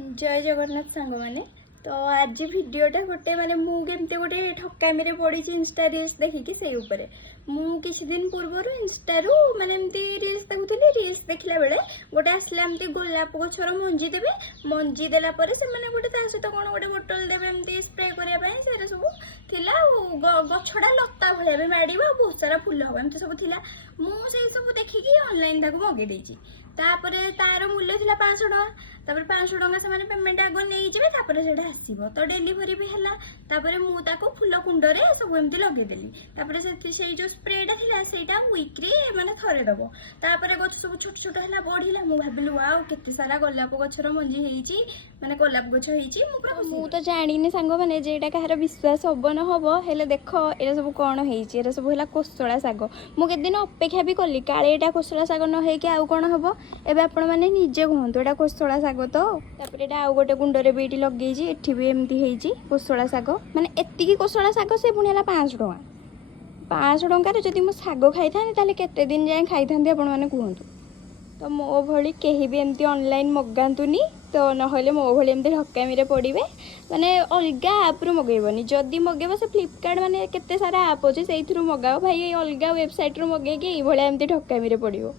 जय जगन्नाथ सांग मैंने तो आज भिडटा गोटे माने मुझे गोटे ठकामी पड़ी इंस्टा रिल्स देखिकी से ऊपर किसी दिन पूर्व इंस्टारू माने रिल्स देखुली रिल्स देखला बेले गोटे आसला गोलाप गछर मंजी देवे मंजी देला से मैंने गोटे सहित कौन गोटे बोतल देवे स्प्रे करने सब थिला गछड़ा लता भाई माड़ बहुत सारा फुल हम एमती सब थिला मुझे सब देखिकी ऑनलाइन ताको मगे देछि तापर तार मूल्य थिला 500 टका तापर 500 टका से पेमेंट आग नहीं जाए से आसो तो डेलीवरी भी है तापर मुझे फुल कुंड सब एमती लगेदेली तापर से जो स्प्रेटा थिला सेटा वीक्री माने थरे दब तापर गछ सब छोट छोट है बढ़िला मु भाविलु वाओ केते सारा गोलाप गछर मंजी होईची माने गोलाप गछ होईची मु तो जानिनी सांग माने जेटा कहार विश्वास हब न हब हेले देख एरा सब कौन होईची एरा सब होला कोसळा साग मु केते दिन अपेक्षा भी कली काले एटा कोसळा साग न होई के आउ कोन हबो एबे आपण माने निजे कहंतु एटा कोसळा साग तो तापर एटा आउ गोटे गुंडरे भी लगे एठी भी एमती होईची कोसळा साग माने एतिकी कोसळा साग से पुणी हला 500 टका 500 टंकार जदि मु साग खाई थानी ताले केते दिन जाय खाई थांती आपण माने कहंतु तो मो भली कहीं भी एमती ऑनलाइन मगातुनी तो नहले मो भली एमती ठकामी पड़े माने अलग आप रु मगेबनी जदि मगेब से फ्लिपकार्ट माने केते सारा आप अच्छे से मगाओ भाई अलग वेबसाइट रु मगे ये भाया एमती ठकामी पड़ो।